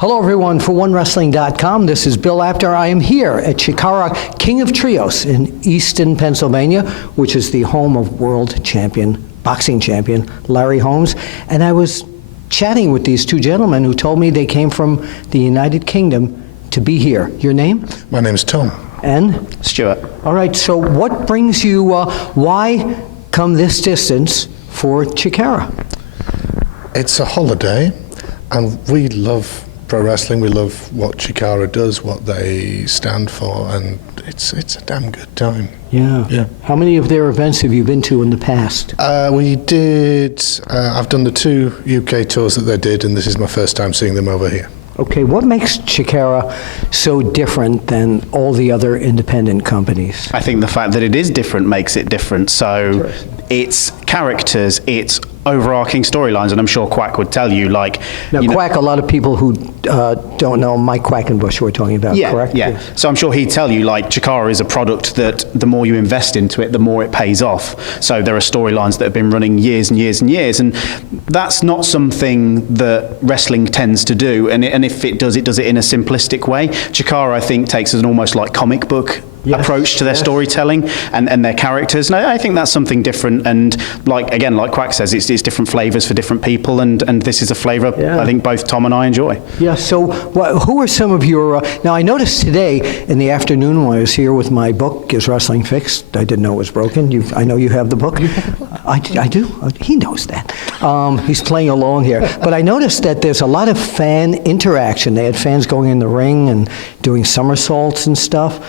Hello everyone, for OneWrestling.com, this is Bill Apter. I am here at Chikara, King of Trios in Easton, Pennsylvania, which is the home of world champion, boxing champion, Larry Holmes. And I was chatting with these two gentlemen who told me they came from the United Kingdom to be here. Your name? My name's Tom. And? Stuart. All right, so what brings you, why come this distance for Chikara? It's a holiday, and we love pro wrestling. We love what Chikara does, what they stand for, and it's a damn good time. Yeah. How many of their events have you been to in the past? We did, I've done the 2 UK tours that they did, and this is my first time seeing them over here. Okay, what makes Chikara so different than all the other independent companies? I think the fact that it is different makes it different. So it's characters, it's overarching storylines, and I'm sure Quack would tell you, like... Now, Quack, a lot of people who don't know Mike Quackenbush we're talking about, correct? Yeah, Yes. So I'm sure he'd tell you, like, Chikara is a product that the more you invest into it, the more it pays off. So there are storylines that have been running years and years and years, and that's not something that wrestling tends to do, and if it does it in a simplistic way. Chikara, I think, takes an almost like comic book approach to their storytelling and their characters, and I think that's something different, and like Quack says, it's different flavors for different people, and this is a flavor I think both Tom and I enjoy. Yeah, so who are some of your, now I noticed today in the afternoon when I was here with my book, Is Wrestling Fixed? I didn't know it was broken. I know you have the book. I do. He knows that. He's playing along here. But I noticed that there's a lot of fan interaction. They had fans going in the ring and doing somersaults and stuff.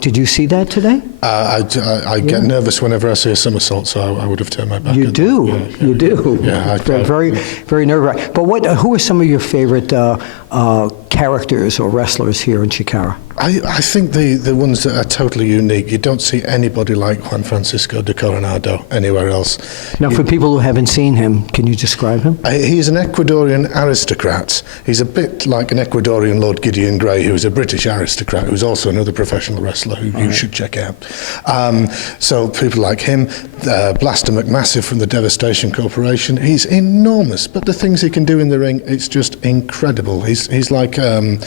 Did you see that today? I get nervous whenever I see a somersault, so I would have turned my back. You do. You do. Yeah, very, very nerve-wracking. But who are some of your favorite characters or wrestlers here in Chikara? I think the ones that are totally unique. You don't see anybody like Juan Francisco de Coronado anywhere else. Now, for people who haven't seen him, can you describe him? He's an Ecuadorian aristocrat. He's a bit like an Ecuadorian Lord Gideon Grey, who is a British aristocrat, who's also another professional wrestler who you should check out. So people like him, Blaster McMassive from the Devastation Corporation, he's enormous, but the things he can do in the ring, it's just incredible. He's like a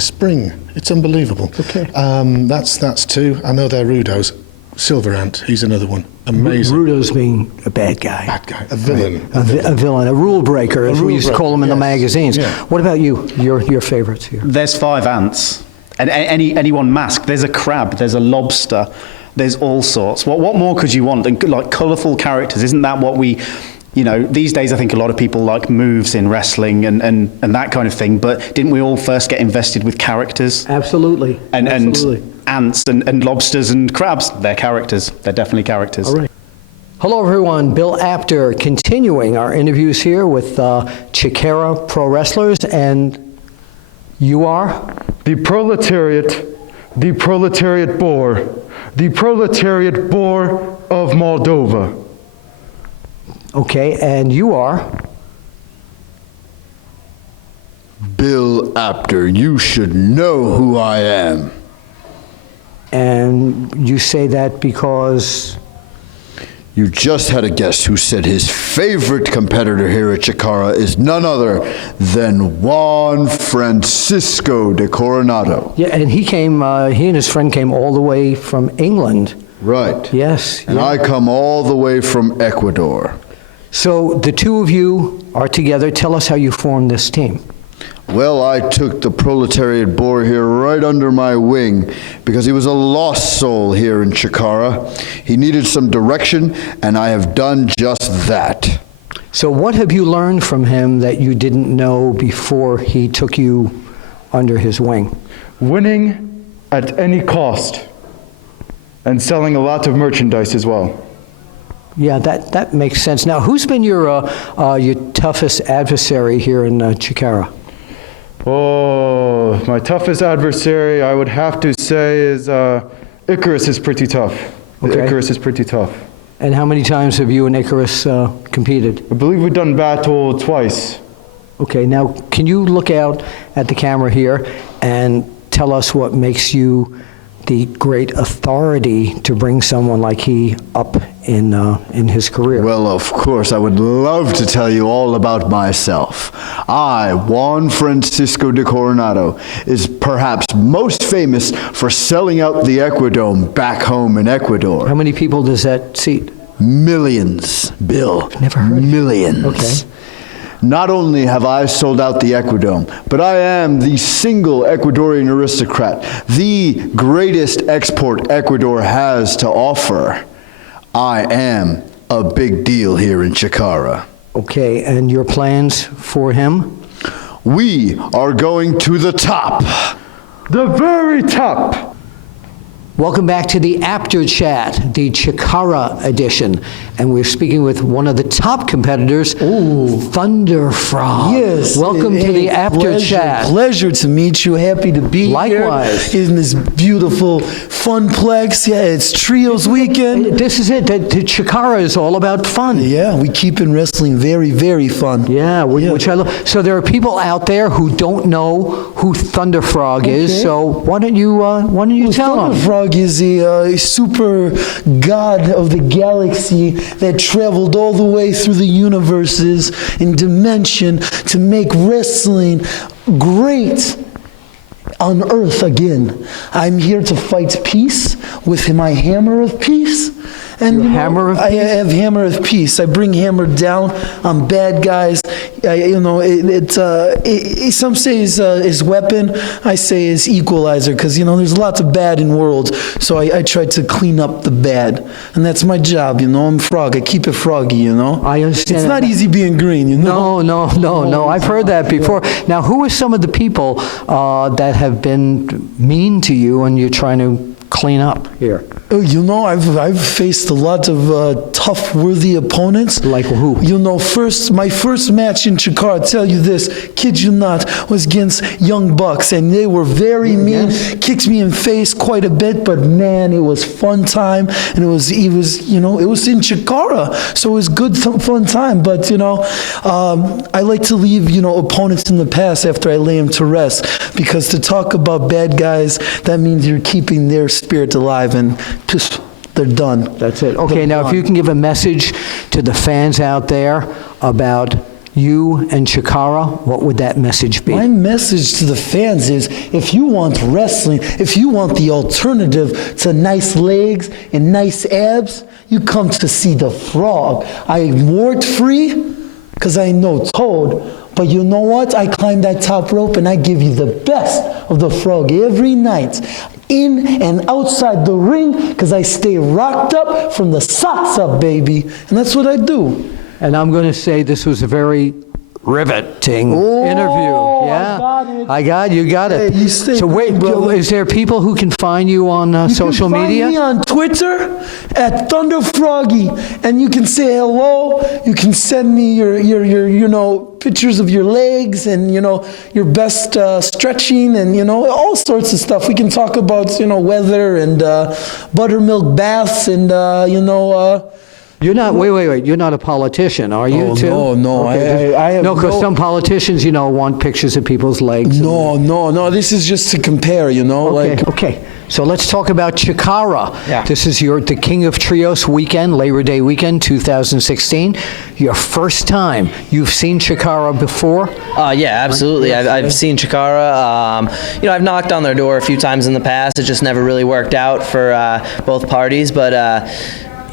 spring. It's unbelievable. Okay. That's 2. I know they're Rudos. Silver Ant, he's another one. Amazing. Rudo's being a bad guy. Bad guy. A villain. A villain, a rule breaker, as we used to call them in the magazines. Yeah. What about you? Your favorites here? There's 5 ants, and any one mask. There's a crab, there's a lobster, there's all sorts. What more could you want? And like colourful characters, isn't that what we... these days I think a lot of people like moves in wrestling and that kind of thing, but didn't we all first get invested with characters? Absolutely. And ants and lobsters and crabs, they're characters. They're definitely characters. All right. Hello everyone, Bill Apter, continuing our interviews here with Chikara pro wrestlers, and you are? The proletariat boar of Moldova. Okay, and you are? Bill Apter, you should know who I am. And you say that because? You just had a guest who said his favorite competitor here at Chikara is none other than Juan Francisco de Coronado. Yeah, and he and his friend came all the way from England. Right. Yes. And I come all the way from Ecuador. So the two of you are together. Tell us how you formed this team. Well, I took the proletariat boar here right under my wing because he was a lost soul here in Chikara. He needed some direction, and I have done just that. So what have you learned from him that you didn't know before he took you under his wing? Winning at any cost, and selling a lot of merchandise as well. Yeah, that makes sense. Now, who's been your toughest adversary here in Chikara? Oh, my toughest adversary, I would have to say, is Icarus is pretty tough. Okay. Icarus is pretty tough. And how many times have you and Icarus competed? I believe we've done battle twice. Okay, now can you look out at the camera here and tell us what makes you the great authority to bring someone like he up in his career? Well, of course, I would love to tell you all about myself. I, Juan Francisco de Coronado, is perhaps most famous for selling out the Equidome back home in Ecuador. How many people does that seat? Millions, Bill. Never heard of it. Millions. Okay. Not only have I sold out the Equidome, but I am the single Ecuadorian aristocrat, the greatest export Ecuador has to offer. I am a big deal here in Chikara. Okay, and your plans for him? We are going to the top. The very top. Welcome back to the After Chat, the Chikara edition. And we're speaking with one of the top competitors, ThunderFrog. Yes. Welcome to the After Chat. Pleasure to meet you. Happy to be Likewise. here in this beautiful funplex. Yeah, it's Trios weekend. This is it. The Chikara is all about fun. Yeah, we keep in wrestling very, very fun. Yeah, which I love. So there are people out there who don't know who ThunderFrog is. So why don't you tell them? ThunderFrog is a super god of the galaxy that traveled all the way through the universes and dimension to make wrestling great on Earth again. I'm here to fight peace with my hammer of peace. And Your hammer of I peace? have hammer of peace. I bring hammer down on bad guys. Some say is weapon. I say is equalizer, because there's lots of bad in world. So I try to clean up the bad, and that's my job. I'm frog. I keep it froggy. I understand It's not that. easy being green. No. I've heard that before. Now, who are some of the people that have been mean to you and you're trying to clean up here? I've faced a lot of tough, worthy opponents. Like who? My first match in Chikara, I'll tell you this, kid you not, was against Young Bucks, and they were very mean, kicked me in face quite a bit, but man, it was fun time, and it was in Chikara, so it was good, fun time, but I like to leave, opponents in the past after I lay them to rest, because to talk about bad guys, that means you're keeping their spirit alive, and just, they're done. That's it. Okay, now if you can give a message to the fans out there about you and Chikara, what would that message be? My message to the fans is, if you want wrestling, if you want the alternative to nice legs and nice abs, you come to see the Frog. I'm wart-free because I know Toad, but you know what? I climb that top rope and I give you the best of the Frog every night, in and outside the ring, because I stay rocked up from the socks up, baby. And that's what I do. And I'm going to say this was a very riveting interview. Yeah, I got it. You got it. Hey, you stay so wait, brother. is there people who can find you on social You can media? find me on Twitter at ThunderFroggy, and you can say hello. You can send me your pictures of your legs and your best stretching and all sorts of stuff. We can talk about weather and buttermilk baths and You're not. Wait. You're not a politician, are you? Oh, too? no. Okay, I have no, because no- some politicians, want pictures of people's legs. No. This is just to compare, Okay. So let's talk about Chikara. Yeah. This is the King of Trios weekend, Labor Day weekend, 2016. Your first time. You've seen Chikara before? Yeah, absolutely. I've seen Chikara. I've knocked on their door a few times in the past. It just never really worked out for both parties. But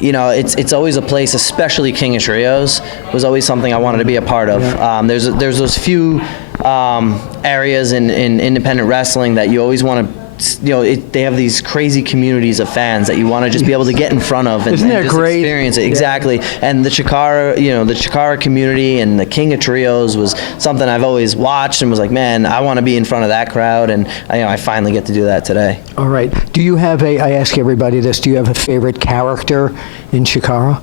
it's always a place, especially King of Trios, was always something I wanted to be a part of. There's those few areas in independent wrestling that you always want to. They have these crazy communities of fans that you want to just be able to get in front of and, Isn't that and just great? experience it. Exactly. And the Chikara, the Chikara community and the King of Trios was something I've always watched and was like, man, I want to be in front of that crowd, and I finally get to do that today. All right. Do you have I ask everybody this, do you have a favorite character in Chikara?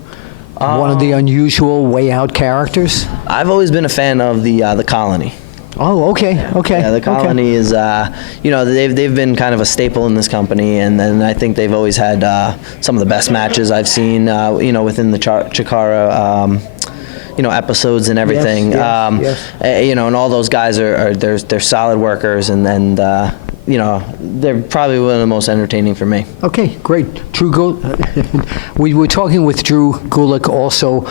One of the unusual way out characters? I've always been a fan of the Colony. Oh, okay. Yeah, the Colony is, they've been kind of a staple in this company, and then I think they've always had some of the best matches I've seen, within the Chikara, episodes and everything. Yes. And all those guys they're solid workers, and they're probably one of the most entertaining for me. Okay, great. We were talking with Drew Gulick also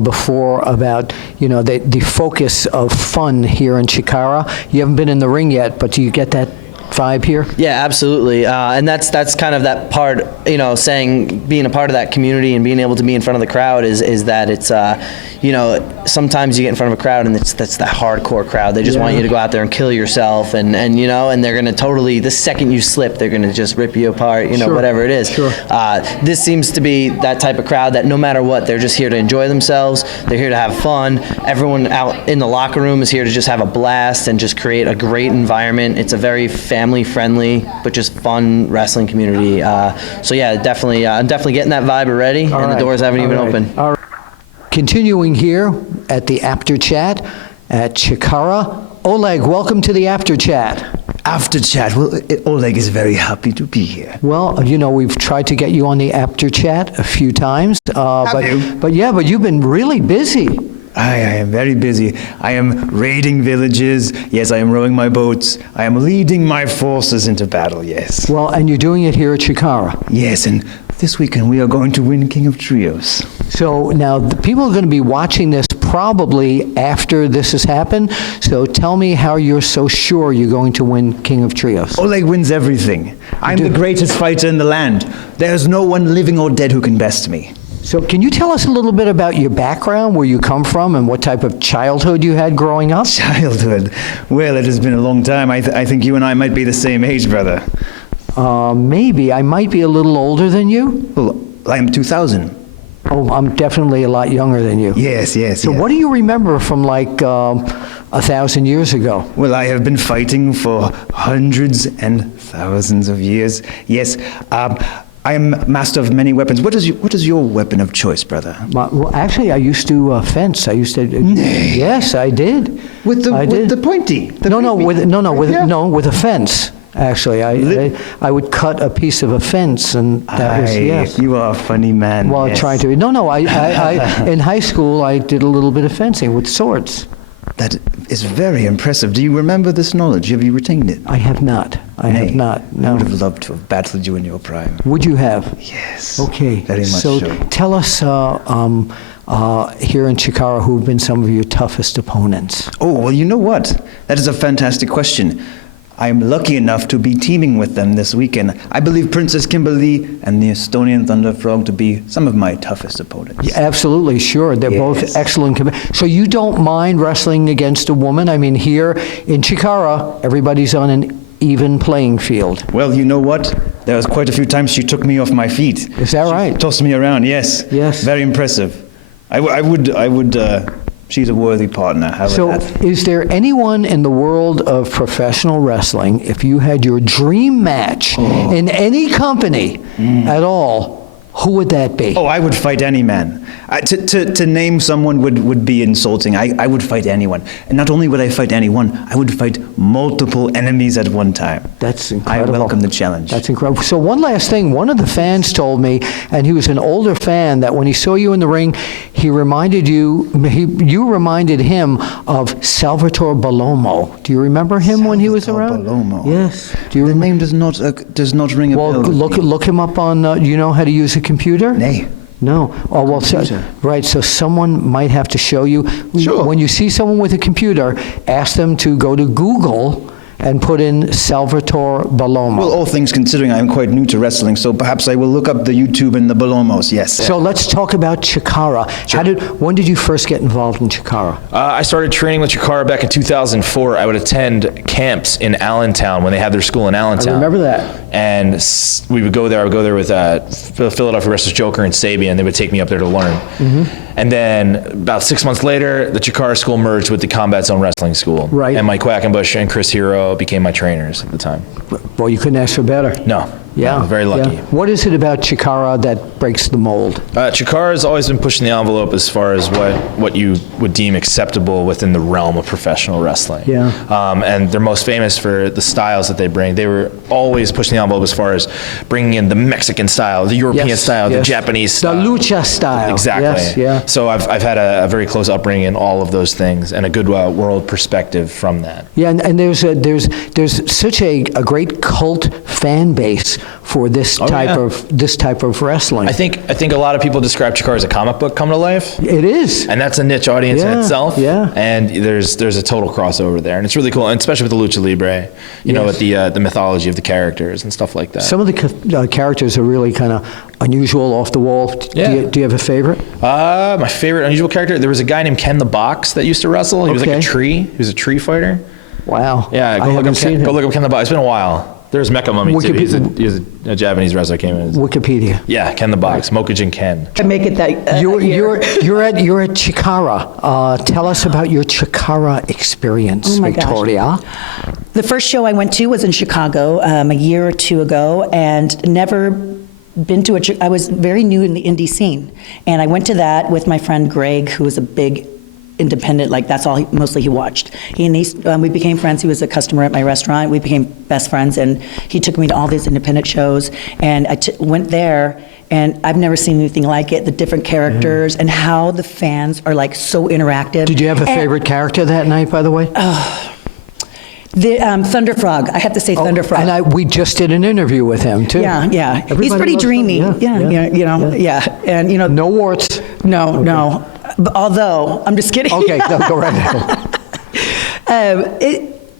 before about, the focus of fun here in Chikara. You haven't been in the ring yet, but do you get that vibe here? Yeah, absolutely. And that's kind of that part, being a part of that community and being able to be in front of the crowd is that it's, sometimes you get in front of a crowd and that's that hardcore crowd. They just want you to go out there and kill yourself and they're going to totally, the second you slip, they're going to just rip you apart, whatever it is. Sure. This seems to be that type of crowd that no matter what, they're just here to enjoy themselves. They're here to have fun. Everyone out in the locker room is here to just have a blast and just create a great environment. It's a very family-friendly, but just fun wrestling community. So yeah, definitely, I'm definitely getting that vibe already, the doors haven't even opened. All right. Continuing here at the After Chat at Chikara, Oleg, welcome to the After Chat. After chat, well, Oleg is very happy to be here. Well, we've tried to get you on the After Chat a few times. Have you? But you've been really busy. I am very busy. I am raiding villages. Yes, I am rowing my boats. I am leading my forces into battle, yes. Well, and you're doing it here at Chikara. Yes, and this weekend we are going to win King of Trios. So now the people are going to be watching this probably after this has happened. So tell me how you're so sure you're going to win King of Trios. Oleg wins everything. I'm the greatest fighter in the land. There's no one living or dead who can best me. So can you tell us a little bit about your background, where you come from, and what type of childhood you had growing up? Childhood? Well, it has been a long time. I think you and I might be the same age, brother. Maybe. I might be a little older than you. Well, I am 2000. Oh, I'm definitely a lot younger than you. Yes. So what do you remember from like 1,000 years ago? Well, I have been fighting for hundreds and thousands of years. Yes, I am master of many weapons. What is your weapon of choice, brother? Well, actually, I used to fence. I used to. Yes, I did. With the pointy? With a fence. Actually, I would cut a piece of a fence, and that was, yes. You are a funny man. Well, yes. trying to. I in high school, I did a little bit of fencing with swords. That is very impressive. Do you remember this knowledge? Have you retained it? I have not. I have not. No. I would have loved to have battled you in your prime. Would you have? Yes. Okay. Very much so. Tell us here in Chikara who have been some of your toughest opponents. Oh, well, you know what? That is a fantastic question. I'm lucky enough to be teaming with them this weekend. I believe Princess Kimberly and the Estonian ThunderFrog to be some of my toughest opponents. Yeah, absolutely, sure. They're both excellent. So you don't mind wrestling against a woman? I mean, here in Chikara, everybody's on an even playing field. Well, you know what? There was quite a few times she took me off my feet. Is that right? She tossed me around, yes. Yes. Very impressive. I would. She's a worthy partner. How about that? Is there anyone in the world of professional wrestling, if you had your dream match in any company at all, who would that be? Oh, I would fight any man. To name someone would be insulting. I would fight anyone. And not only would I fight anyone, I would fight multiple enemies at one time. That's incredible. I welcome the challenge. That's incredible. So one last thing, one of the fans told me, and he was an older fan, that when he saw you in the ring, you reminded him of Salvatore Bellomo. Do you remember him when he was around? Bellomo. Yes. The name does not ring a bell. Well, look him up on, you know how to use a computer? Nay. No. Oh, well, so someone might have to show you. Sure. When you see someone with a computer, ask them to go to Google and put in Salvatore Bellomo. Well, all things considering, I'm quite new to wrestling, so perhaps I will look up the YouTube and the Bellomos, yes. So let's talk about Chikara. Sure. When did you first get involved in Chikara? I started training with Chikara back in 2004. I would attend camps in Allentown when they had their school in Allentown. I remember that. And we would go there. I would go there with Philadelphia Wrestlers Joker and Sabian. They would take me up there to learn. And then about 6 months later, the Chikara school merged with the Combat Zone Wrestling School. Right. And Mike Quackenbush and Chris Hero became my trainers at the time. Well, you couldn't ask for better. No. Yeah. Very lucky. Yeah. What is it about Chikara that breaks the mold? Chikara has always been pushing the envelope as far as what you would deem acceptable within the realm of professional wrestling. Yeah. And they're most famous for the styles that they bring. They were always pushing the envelope as far as bringing in the Mexican style, the European style, the Japanese style. The lucha style. Exactly. Yes, yeah. So I've had a very close upbringing in all of those things and a good world perspective from that. Yeah, and there's such a great cult fan base for this type of wrestling. I think a lot of people describe Chikara as a comic book come to life. It is. And that's a niche audience in itself. Yeah. And there's a total crossover there. And it's really cool, and especially with the Lucha Libre, you know, with the mythology of the characters and stuff like that. Some of the characters are really kind of unusual, off the wall. Yeah. Do you have a favorite? My favorite unusual character, there was a guy named Ken the Box that used to wrestle. He was like a tree. He was a tree fighter. Wow. Yeah, go look up Ken the Box. It's been a while. There's Mecha Mummy too. He's a Japanese wrestler came in. Wikipedia. Yeah, Ken the Box, Mokujin Ken. To make it that You're at Chikara. Tell us about your Chikara experience, Oh my gosh. Victoria. The first show I went to was in Chicago a year or two ago, and never been to I was very new in the indie scene, and I went to that with my friend Greg, who was a big independent, like that's all mostly he watched. We became friends. He was a customer at my restaurant. We became best friends, and he took me to all these independent shows, and I went there, and I've never seen anything like it. The different characters and how the fans are like so interactive. Did you have a favorite character that night, by the way? The ThunderFrog. I have to say ThunderFrog. And we just did an interview with him too. Yeah. Everybody He's pretty loves dreamy. him. Yeah. And No warts. No. But although, I'm just kidding. Okay, no, go right ahead.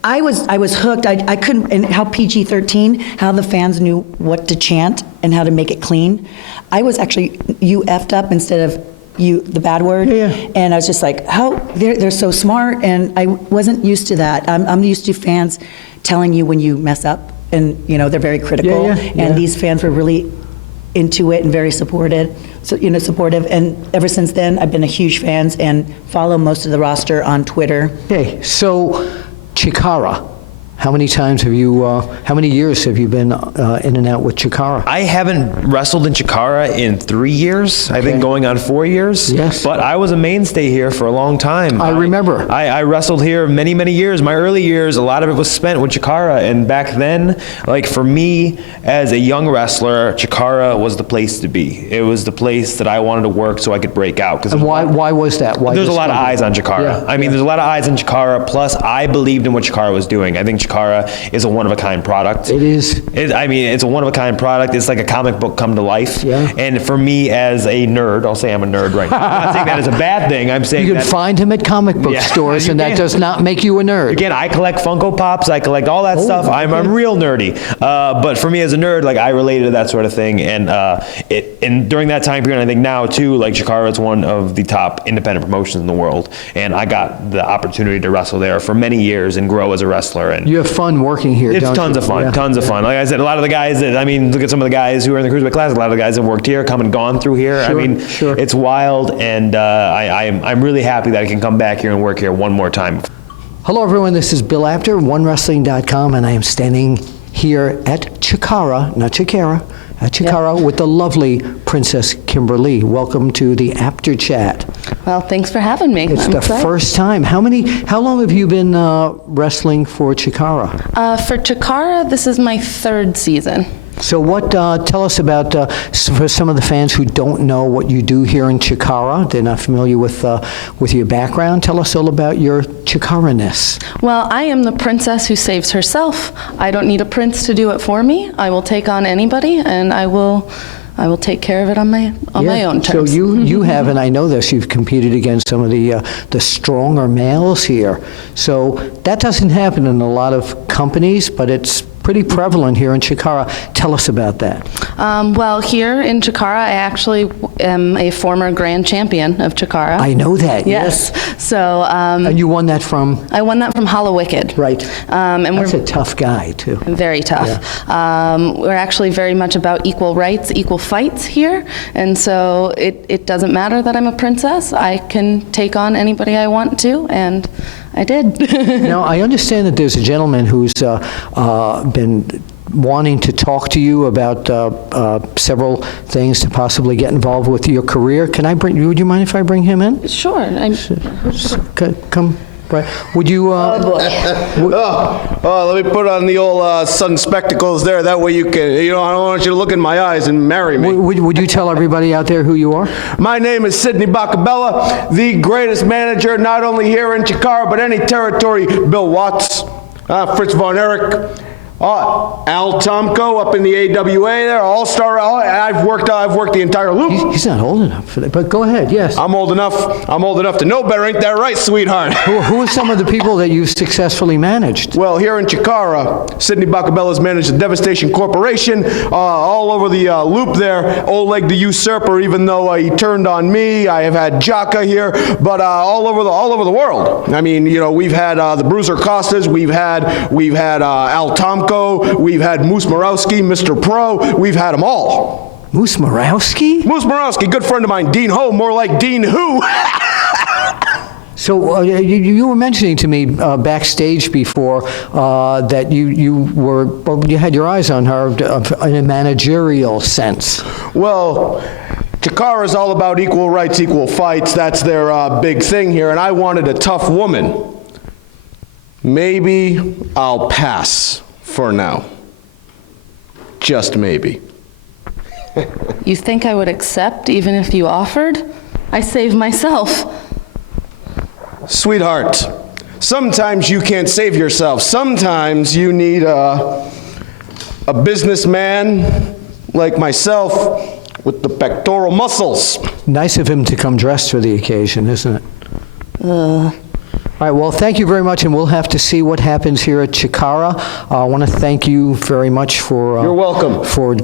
I was hooked. I couldn't, and how PG-13, how the fans knew what to chant and how to make it clean. I was actually, you effed up instead of the bad word. Yeah. And I was just like, how, they're so smart, and I wasn't used to that. I'm used to fans telling you when you mess up, and they're very critical. And these fans were really into it and very supportive. And ever since then, I've been a huge fan and follow most of the roster on Twitter. Okay, so Chikara. How many years have you been in and out with Chikara? I haven't wrestled in Chikara in 3 years. I've been going on 4 years. Yes. But I was a mainstay here for a long time. I remember. I wrestled here many, many years. My early years, a lot of it was spent with Chikara. And back then, like for me, as a young wrestler, Chikara was the place to be. It was the place that I wanted to work so I could break out. And why was that? There's a lot of eyes on Chikara. There's a lot of eyes on Chikara. Plus, I believed in what Chikara was doing. I think Chikara is a one-of-a-kind product. It is. It's a one-of-a-kind product. It's like a comic book come to life. Yeah. And for me as a nerd, I'll say I'm a nerd right now. I'm not saying that as a bad thing. I'm saying you can that find him at comic book stores, and that does not make you a nerd. Again, I collect Funko Pops. I collect all that stuff. I'm real nerdy. But for me as a nerd, like I related to that sort of thing. And during that time period, I think now too, like Chikara is one of the top independent promotions in the world. And I got the opportunity to wrestle there for many years and grow as a wrestler. And you have fun working here, it's don't tons you? of fun, Yeah. tons of fun. Like I said, a lot of the guys look at some of the guys who are in the Cruiserweight Classic, a lot of the guys that have worked here, come and gone through here. Sure. It's wild, and I'm really happy that I can come back here and work here one more time. Hello, everyone. This is Bill Apter, OneWrestling.com, and I am standing here at Chikara, not Chikara, at Chikara with the lovely Princess Kimberly. Welcome to the Apter Chat. Well, thanks for having me. It's the first time. How long have you been wrestling for Chikara? For Chikara, this is my 3rd season. So tell us about, for some of the fans who don't know what you do here in Chikara, they're not familiar with your background, tell us all about your Chikara-ness. Well, I am the princess who saves herself. I don't need a prince to do it for me. I will take on anybody, and I will take care of it on my own terms. So you have, and I know this, you've competed against some of the stronger males here. So that doesn't happen in a lot of companies, but it's pretty prevalent here in Chikara. Tell us about that. Well, here in Chikara, I actually am a former grand champion of Chikara. I know that. Yes. So. And you won that from? I won that from Halawicked. Right. And that's a tough guy too. Very tough. Yeah. We're actually very much about equal rights, equal fights here, and so it doesn't matter that I'm a princess. I can take on anybody I want to, and I did. Now, I understand that there's a gentleman who's been wanting to talk to you about several things to possibly get involved with your career. Would you mind if I bring him in? Sure. Come, right. Would you? Let me put on the old sun spectacles there. That way you can, I don't want you to look in my eyes and marry me. Would you tell everybody out there who you are? My name is Sidney Bacabella, the greatest manager not only here in Chikara, but any territory. Bill Watts, Fritz von Erich, Al Tomko up in the AWA there, all-star. I've worked the entire loop. He's not old enough for that, but go ahead, yes. I'm old enough to know better, ain't that right, sweetheart? Who are some of the people that you've successfully managed? Well, here in Chikara, Sidney Bacabella's managed the Devastation Corporation, all over the loop there. Oleg the Usurper, even though he turned on me. I have had Jaka here, but all over the world. I mean, we've had the Bruiser Costas, we've had Al Tomko, we've had Moose Morawski, Mr. Pro, we've had them all. Moose Morawski? Moose Morawski, good friend of mine. Dean Ho, more like Dean Who. So you were mentioning to me backstage before that you had your eyes on her in a managerial sense. Well, Chikara is all about equal rights, equal fights. That's their big thing here, and I wanted a tough woman. Maybe I'll pass for now. Just maybe. You think I would accept even if you offered? I saved myself. Sweetheart, sometimes you can't save yourself. Sometimes you need a businessman like myself with the pectoral muscles. Nice of him to come dressed for the occasion, isn't it? All right, well, thank you very much, and we'll have to see what happens here at Chikara. I want to thank you very much for... You're welcome. ...for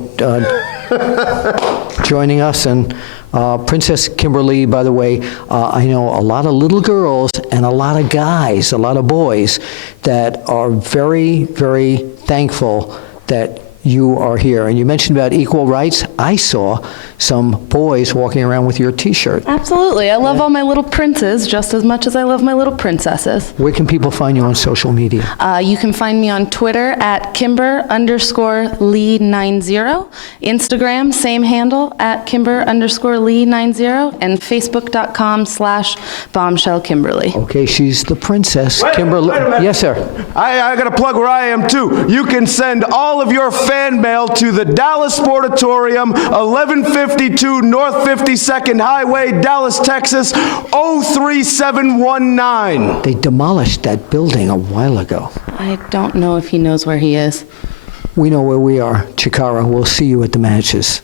joining us. And Princess Kimberly, by the way, I know a lot of little girls and a lot of guys, a lot of boys that are very, very thankful that you are here. And you mentioned about equal rights. I saw some boys walking around with your T-shirt. Absolutely. I love all my little princes just as much as I love my little princesses. Where can people find you on social media? You can find me on Twitter at Kimber_Lee90, Instagram, same handle, at Kimber_Lee90, and Facebook.com/BombshellKimberly. Okay, she's the princess. Kimberly. Wait a minute. Yes, sir. I got to plug where I am, too. You can send all of your fan mail to the Dallas Sportatorium, 1152 North 52nd Highway, Dallas, Texas, 03719. They demolished that building a while ago. I don't know if he knows where he is. We know where we are. Chikara, we'll see you at the matches.